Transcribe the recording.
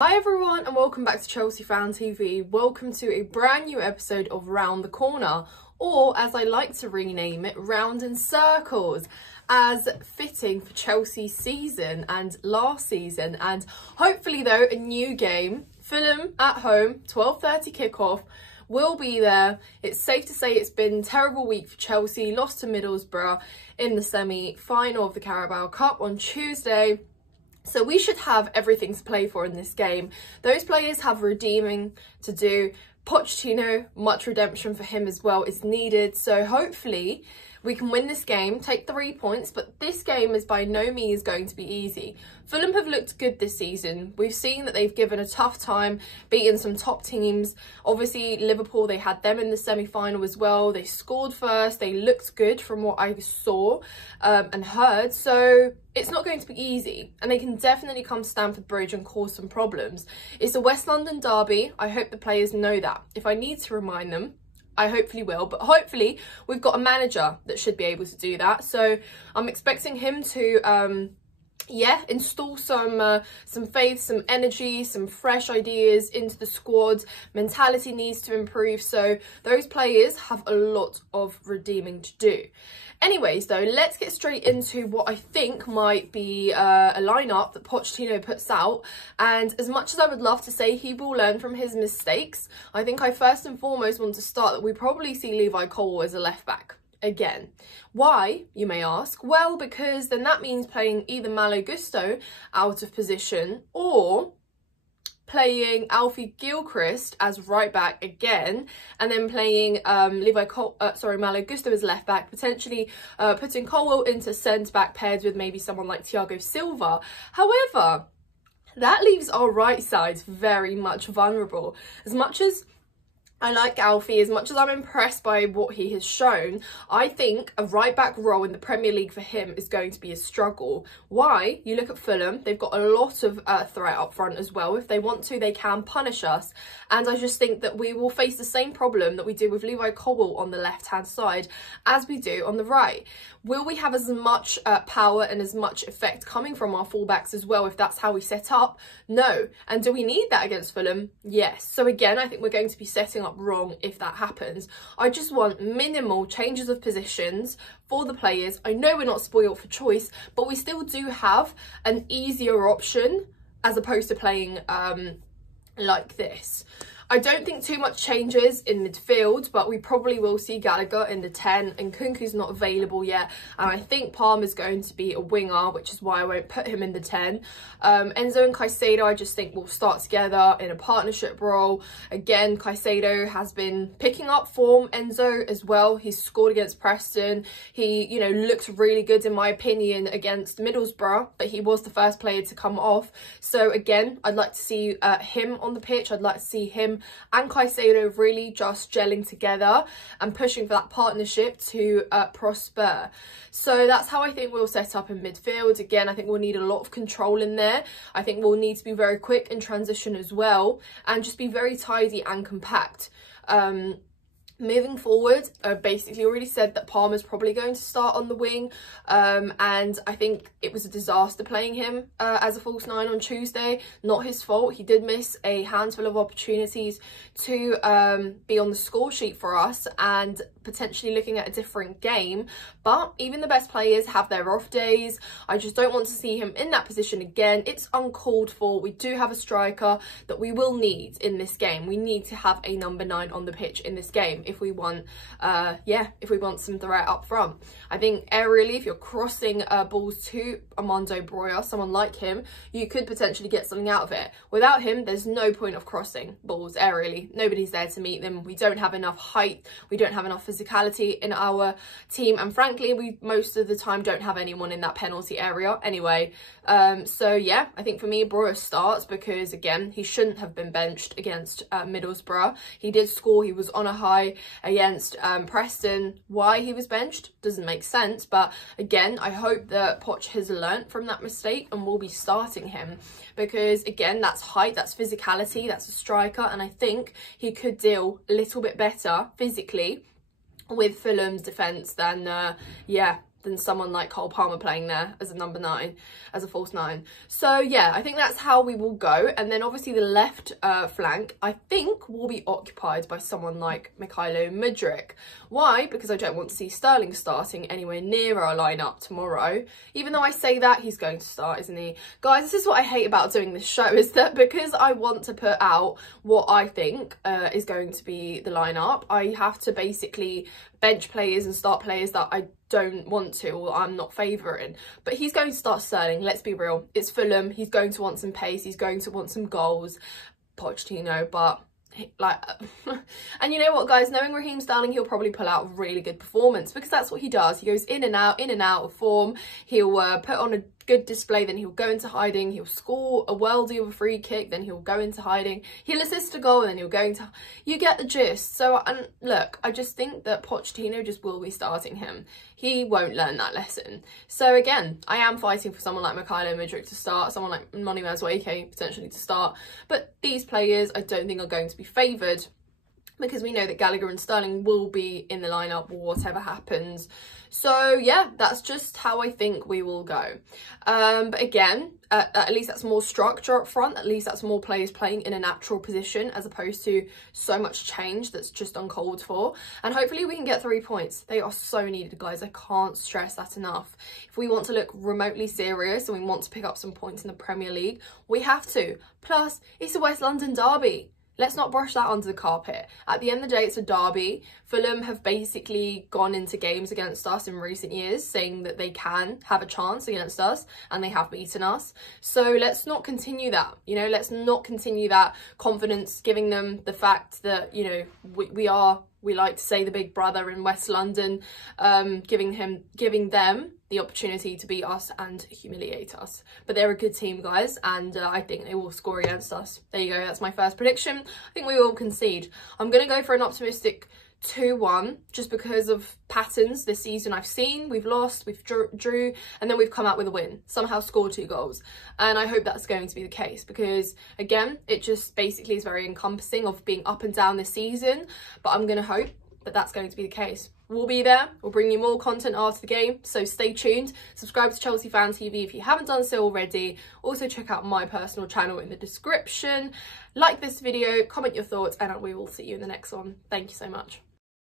Hi everyone and welcome back to Chelsea Fan TV. Welcome to a brand new episode of Round the Corner, or as I like to rename it, Round in Circles, as fitting for Chelsea's season and last season. And hopefully though, a new game, Fulham at home, 12:30 kickoff, will be there. It's safe to say it's been a terrible week for Chelsea. Lost to Middlesbrough in the semi-final of the Carabao Cup on Tuesday. So we should have everything to play for in this game. Those players have redeeming to do. Pochettino, much redemption for him as well is needed. So hopefully we can win this game, take 3 points, but this game is by no means going to be easy. Fulham have looked good this season. We've seen that they've given a tough time, beating some top teams. Obviously, Liverpool, they had them in the semi-final as well. They scored first. They looked good from what I saw and heard. So it's not going to be easy, and they can definitely come to Stamford Bridge and cause some problems. It's a West London derby. I hope the players know that. If I need to remind them, I hopefully will, but hopefully we've got a manager that should be able to do that. So I'm expecting him to install some faith, some energy, some fresh ideas into the squad. Mentality needs to improve, so those players have a lot of redeeming to do. Anyways though, let's get straight into what I think might be a lineup that Pochettino puts out. And as much as I would love to say he will learn from his mistakes, I think I first and foremost want to start that we probably see Levi Colwill as a left back again. Why, you may ask? Well, because then that means playing either Malo Gusto out of position or playing Alfie Gilchrist as right back again, and then playing Malo Gusto as left back, potentially putting Colwill into centre back paired with maybe someone like Thiago Silva. However, that leaves our right sides very much vulnerable. As much as I like Alfie, as much as I'm impressed by what he has shown, I think a right-back role in the Premier League for him is going to be a struggle. Why? You look at Fulham, they've got a lot of threat up front as well. If they want to, they can punish us. And I just think that we will face the same problem that we do with Levi Colwill on the left-hand side as we do on the right. Will we have as much power and as much effect coming from our fullbacks as well if that's how we set up? No. And do we need that against Fulham? Yes. So again, I think we're going to be setting up wrong if that happens. I just want minimal changes of positions for the players. I know we're not spoiled for choice, but we still do have an easier option as opposed to playing like this. I don't think too much changes in midfield, but we probably will see Gallagher in the 10, and Kunku's not available yet, and I think Palmer's going to be a winger, which is why I won't put him in the 10. Enzo and Caicedo, I just think will start together in a partnership role. Again, Caicedo has been picking up form, Enzo as well. He's scored against Preston. He, you know, looked really good in my opinion against Middlesbrough, but he was the first player to come off. So again, I'd like to see him on the pitch. I'd like to see him and Caicedo really just gelling together and pushing for that partnership to prosper. So that's how I think we'll set up in midfield. Again, I think we'll need a lot of control in there. I think we'll need to be very quick in transition as well, and just be very tidy and compact. Moving forward, I basically already said that Palmer's probably going to start on the wing, and I think it was a disaster playing him as a false 9 on Tuesday. Not his fault. He did miss a handful of opportunities to be on the score sheet for us and potentially looking at a different game, but even the best players have their off days. I just don't want to see him in that position again. It's uncalled for. We do have a striker that we will need in this game. We need to have a number 9 on the pitch in this game if we want if we want some threat up front. I think aerially, if you're crossing balls to Armando Broja, someone like him, you could potentially get something out of it. Without him, there's no point of crossing balls aerially. Nobody's there to meet them. We don't have enough height. We don't have enough physicality in our team, and frankly we most of the time don't have anyone in that penalty area anyway. So yeah, I think for me Broja starts, because again, he shouldn't have been benched against Middlesbrough. He did score, he was on a high against Preston. Why he was benched doesn't make sense, but again, I hope that Poch has learnt from that mistake and will be starting him, because again, that's height, that's physicality, that's a striker, and I think he could deal a little bit better physically with Fulham's defence than than someone like Cole Palmer playing there as a number 9, as a false 9. So yeah, I think that's how we will go. And then obviously the left flank, I think, will be occupied by someone like Mykhailo Mudryk. Why? Because I don't want to see Sterling starting anywhere near our lineup tomorrow. Even though I say that, he's going to start, isn't he? Guys, this is what I hate about doing this show, is that because I want to put out what I think is going to be the lineup, I have to basically bench players and start players that I don't want to, or I'm not favouring. But he's going to start Sterling, let's be real. It's Fulham, he's going to want some pace, he's going to want some goals. Pochettino, but like and you know what, guys, knowing Raheem Sterling, he'll probably pull out a really good performance, because that's what he does. He goes in and out of form. He'll put on a good display, then he'll go into hiding, he'll score a worldie of a free kick, then he'll go into hiding, he'll assist a goal, and then he'll go into, you get the gist. So, and look, I just think that Pochettino just will be starting him. He won't learn that lesson. So again, I am fighting for someone like Mykhailo Mudryk to start, someone like Noni Madueke potentially to start, but these players I don't think are going to be favoured, because we know that Gallagher and Sterling will be in the lineup whatever happens. So yeah, that's just how I think we will go. But again, at least that's more structure up front. At least that's more players playing in a natural position, as opposed to so much change that's just uncalled for. And hopefully we can get 3 points. They are so needed, guys. I can't stress that enough. If we want to look remotely serious and we want to pick up some points in the Premier League, we have to. Plus, it's a West London derby. Let's not brush that under the carpet. At the end of the day, it's a derby. Fulham have basically gone into games against us in recent years saying that they can have a chance against us, and they have beaten us. So let's not continue that, you know, let's not continue that confidence, giving them the fact that, you know, we like to say the big brother in West London, giving them the opportunity to beat us and humiliate us. But they're a good team, guys, and I think they will score against us. There you go, that's my first prediction. I think we will concede. I'm going to go for an optimistic 2-1, just because of patterns this season I've seen. We've lost, we've drew, and then we've come out with a win, somehow scored 2 goals. And I hope that's going to be the case, because again, it just basically is very encompassing of being up and down this season. But I'm going to hope that that's going to be the case. We'll be there. We'll bring you more content after the game, so stay tuned. Subscribe to Chelsea Fan TV if you haven't done so already. Also check out my personal channel in the description. Like this video, comment your thoughts, and we will see you in the next one. Thank you so much.